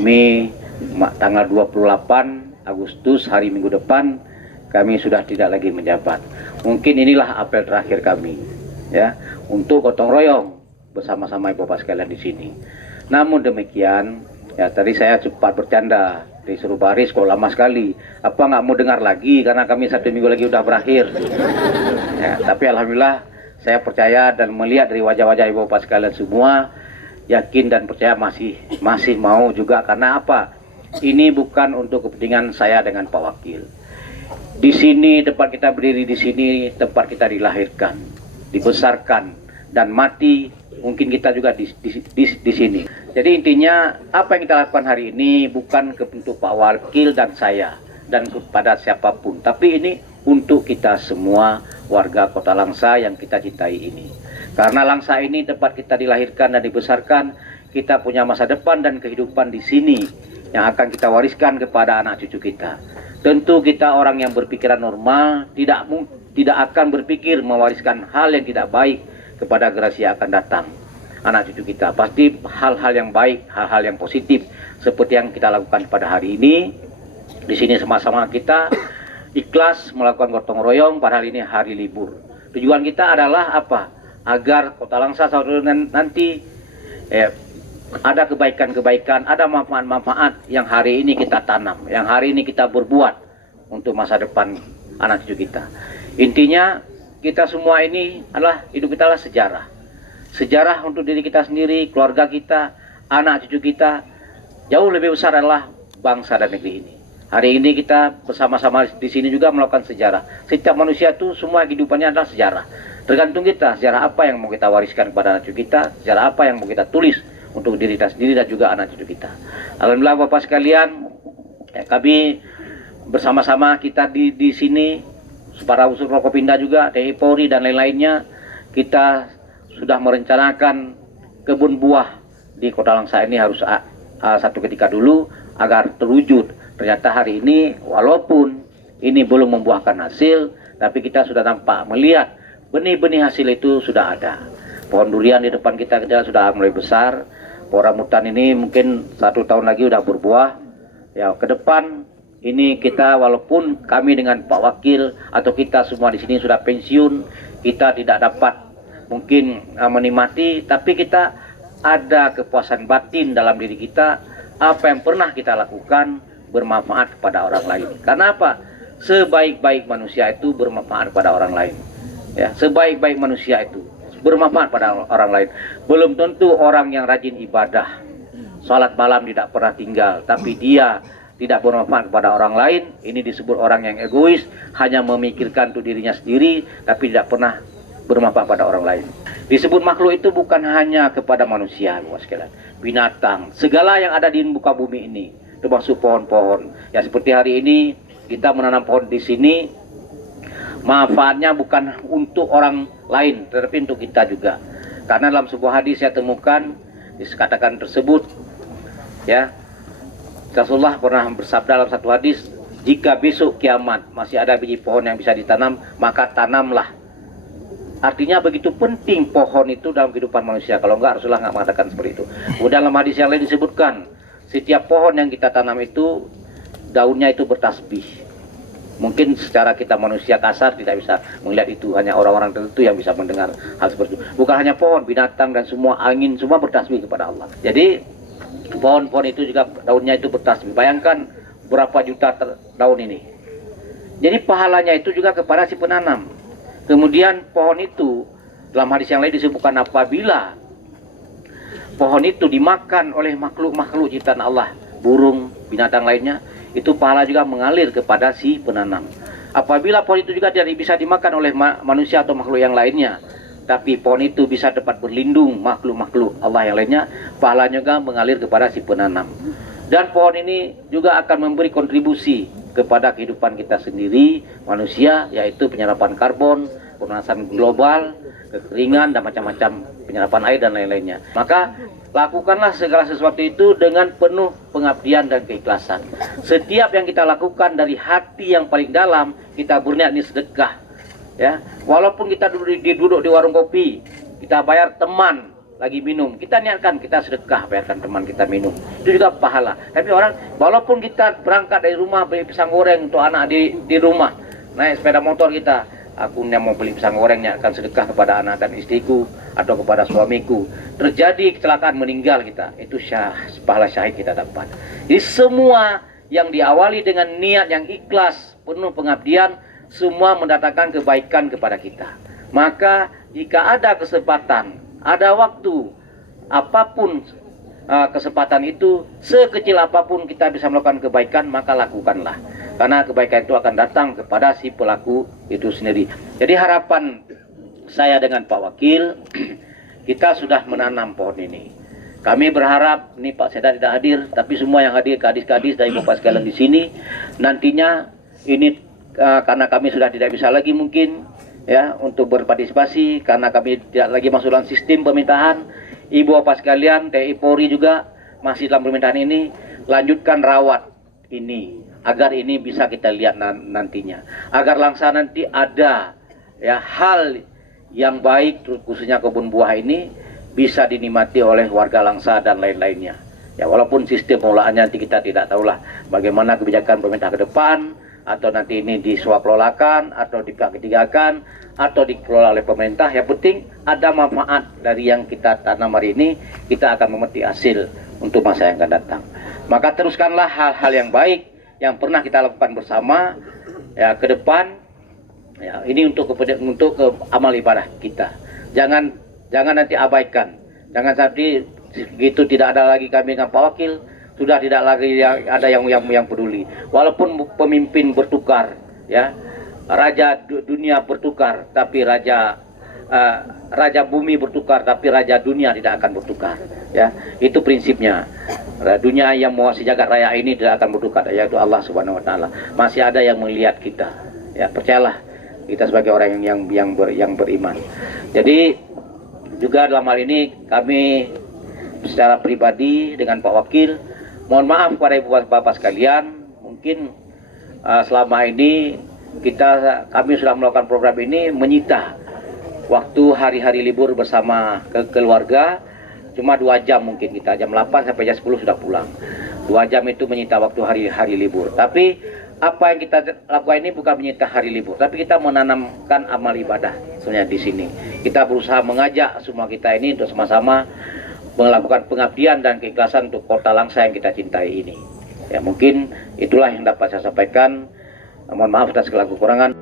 kami tanggal 28 Agustus hari Minggu depan kami sudah tidak lagi menjabat. Mungkin inilah apel terakhir kami, ya, untuk gotong royong bersama-sama Bapak sekalian di sini. Namun demikian, ya tadi saya cepat bercanda, disuruh baris kok lama sekali. Apa nggak mau dengar lagi karena kami 1 minggu lagi udah berakhir. Ya, tapi alhamdulillah saya percaya dan melihat dari wajah-wajah Ibu Bapak sekalian semua, yakin dan percaya masih mau juga. Karena apa? Ini bukan untuk kepentingan saya dengan Pak Wakil. Di sini tempat kita berdiri, di sini tempat kita dilahirkan, dibesarkan dan mati. Mungkin kita juga di sini. Jadi intinya apa yang kita lakukan hari ini bukan untuk Pak Wakil dan saya dan kepada siapapun, tapi ini untuk kita semua warga Kota Langsa yang kita cintai ini. Karena Langsa ini tempat kita dilahirkan dan dibesarkan, kita punya masa depan dan kehidupan di sini yang akan kita wariskan kepada anak cucu kita. Tentu kita orang yang berpikiran normal tidak akan berpikir mewariskan hal yang tidak baik kepada generasi yang akan datang. Anak cucu kita pasti hal-hal yang baik, hal-hal yang positif seperti yang kita lakukan pada hari ini. Di sini sama-sama kita ikhlas melakukan gotong royong pada hari ini hari libur. Tujuan kita adalah apa? Agar Kota Langsa nanti ada kebaikan-kebaikan, ada manfaat-manfaat yang hari ini kita tanam, yang hari ini kita berbuat untuk masa depan anak cucu kita. Intinya kita semua ini adalah, hidup kita adalah sejarah. Sejarah untuk diri kita sendiri, keluarga kita, anak cucu kita. Jauh lebih besar adalah bangsa dan negeri ini. Hari ini kita bersama-sama di sini juga melakukan sejarah. Setiap manusia itu semua kehidupannya adalah sejarah. Tergantung kita, sejarah apa yang mau kita wariskan kepada anak cucu kita, sejarah apa yang mau kita tulis untuk diri kita sendiri dan juga anak cucu kita. Alhamdulillah Bapak sekalian, kami bersama-sama kita di sini, para unsur Forkopimda juga, TNI Polri dan lain-lainnya, kita sudah merencanakan kebun buah di Kota Langsa ini harus satu ketika dulu agar terwujud. Ternyata hari ini walaupun ini belum membuahkan hasil, tapi kita sudah nampak melihat benih-benih hasil itu sudah ada. Pohon durian di depan kita sudah mulai besar. Pohon rambutan ini mungkin 1 tahun lagi udah berbuah. Ya, ke depan ini kita walaupun kami dengan Pak Wakil atau kita semua di sini sudah pensiun, kita tidak dapat mungkin menikmati, tapi kita ada kepuasan batin dalam diri kita. Apa yang pernah kita lakukan bermanfaat kepada orang lain. Karena apa? Sebaik-baik manusia itu bermanfaat kepada orang lain. Ya, sebaik-baik manusia itu bermanfaat pada orang lain. Belum tentu orang yang rajin ibadah, salat malam tidak pernah tinggal, tapi dia tidak bermanfaat kepada orang lain. Ini disebut orang yang egois, hanya memikirkan untuk dirinya sendiri, tapi tidak pernah bermanfaat pada orang lain. Disebut makhluk itu bukan hanya kepada manusia, Bapak sekalian, binatang, segala yang ada di muka bumi ini, termasuk pohon-pohon. Ya seperti hari ini kita menanam pohon di sini, manfaatnya bukan untuk orang lain, tetapi untuk kita juga. Karena dalam sebuah hadis saya temukan dikatakan tersebut, ya, Rasulullah pernah bersabda dalam satu hadis, jika besok kiamat masih ada biji pohon yang bisa ditanam, maka tanamlah. Artinya begitu penting pohon itu dalam kehidupan manusia. Kalau enggak, Rasulullah enggak mengatakan seperti itu. Kemudian dalam hadis yang lain disebutkan, setiap pohon yang kita tanam itu daunnya itu bertasbih. Mungkin secara kita manusia kasar tidak bisa melihat itu, hanya orang-orang tertentu yang bisa mendengar hal seperti itu. Bukan hanya pohon, binatang dan semua angin semua bertasbih kepada Allah. Jadi pohon-pohon itu juga daunnya itu bertasbih. Bayangkan berapa juta daun ini. Jadi pahalanya itu juga kepada si penanam. Kemudian pohon itu dalam hadis yang lain disebutkan apabila pohon itu dimakan oleh makhluk-makhluk ciptaan Allah, burung, binatang lainnya, itu pahala juga mengalir kepada si penanam. Apabila pohon itu juga tidak bisa dimakan oleh manusia atau makhluk yang lainnya, tapi pohon itu bisa dapat berlindung makhluk-makhluk Allah yang lainnya, pahalanya juga mengalir kepada si penanam. Dan pohon ini juga akan memberi kontribusi kepada kehidupan kita sendiri, manusia, yaitu penyerapan karbon, pemanasan global, kekeringan, dan macam-macam penyerapan air dan lain-lainnya. Maka lakukanlah segala sesuatu itu dengan penuh pengabdian dan keikhlasan. Setiap yang kita lakukan dari hati yang paling dalam, kita berniat ini sedekah. Ya, walaupun kita duduk di warung kopi, kita bayar teman lagi minum, kita niatkan kita sedekah, biarkan teman kita minum, itu juga pahala. Tapi orang, walaupun kita berangkat dari rumah beli pisang goreng untuk anak di rumah, naik sepeda motor kita, aku yang mau beli pisang goreng, niatkan sedekah kepada anak dan istriku atau kepada suamiku, terjadi kecelakaan meninggal kita, itu pahala syahid kita dapat. Jadi semua yang diawali dengan niat yang ikhlas, penuh pengabdian, semua mendatangkan kebaikan kepada kita. Maka jika ada kesempatan, ada waktu, apapun kesempatan itu, sekecil apapun kita bisa melakukan kebaikan, maka lakukanlah. Karena kebaikan itu akan datang kepada si pelaku itu sendiri. Jadi harapan saya dengan Pak Wakil, kita sudah menanam pohon ini. Kami berharap, ini Pak Seda tidak hadir, tapi semua yang hadir, gadis-gadis dari Bapak sekalian di sini, nantinya ini karena kami sudah tidak bisa lagi mungkin ya untuk berpartisipasi, karena kami tidak lagi masuk dalam sistem pemerintahan. Ibu bapak sekalian, TNI Polri juga masih dalam pemerintahan ini, lanjutkan rawat ini agar ini bisa kita lihat nantinya, agar langsa nanti ada ya hal yang baik, khususnya kebun buah ini bisa dinikmati oleh warga Langsa dan lain-lainnya. Ya, walaupun sistem pengolahannya nanti kita tidak tahulah bagaimana kebijakan pemerintah ke depan, atau nanti ini diswapelolakan atau dipihak ketigakan atau dikelola oleh pemerintah. Yang penting ada manfaat dari yang kita tanam hari ini, kita akan memetik hasil untuk masa yang akan datang. Maka teruskanlah hal-hal yang baik yang pernah kita lakukan bersama ya ke depan. Ya, ini untuk ke amal ibadah kita. Jangan nanti abaikan. Jangan sampai gitu tidak ada lagi kami dengan Pak Wakil, sudah tidak lagi ada yang peduli. Walaupun pemimpin bertukar, ya, raja dunia bertukar, tapi raja bumi bertukar, tapi raja dunia tidak akan bertukar. Ya, itu prinsipnya. Dunia yang menguasai jagat raya ini tidak akan bertukar, yaitu Allah Subhanahu Wa Taala. Masih ada yang melihat kita. Ya, percayalah kita sebagai orang yang beriman. Jadi juga dalam hal ini kami secara pribadi dengan Pak Wakil, mohon maaf kepada ibu bapak sekalian, mungkin selama ini kami sudah melakukan program ini menyita waktu hari-hari libur bersama keluarga cuma 2 jam, mungkin kita jam 8 sampai jam 10 sudah pulang. 2 jam itu menyita waktu hari-hari libur. Tapi apa yang kita lakukan ini bukan menyita hari libur, tapi kita menanamkan amal ibadah sebenarnya di sini. Kita berusaha mengajak semua kita ini untuk sama-sama melakukan pengabdian dan keikhlasan untuk kota Langsa yang kita cintai ini. Ya, mungkin itulah yang dapat saya sampaikan. Mohon maaf atas segala kekurangan.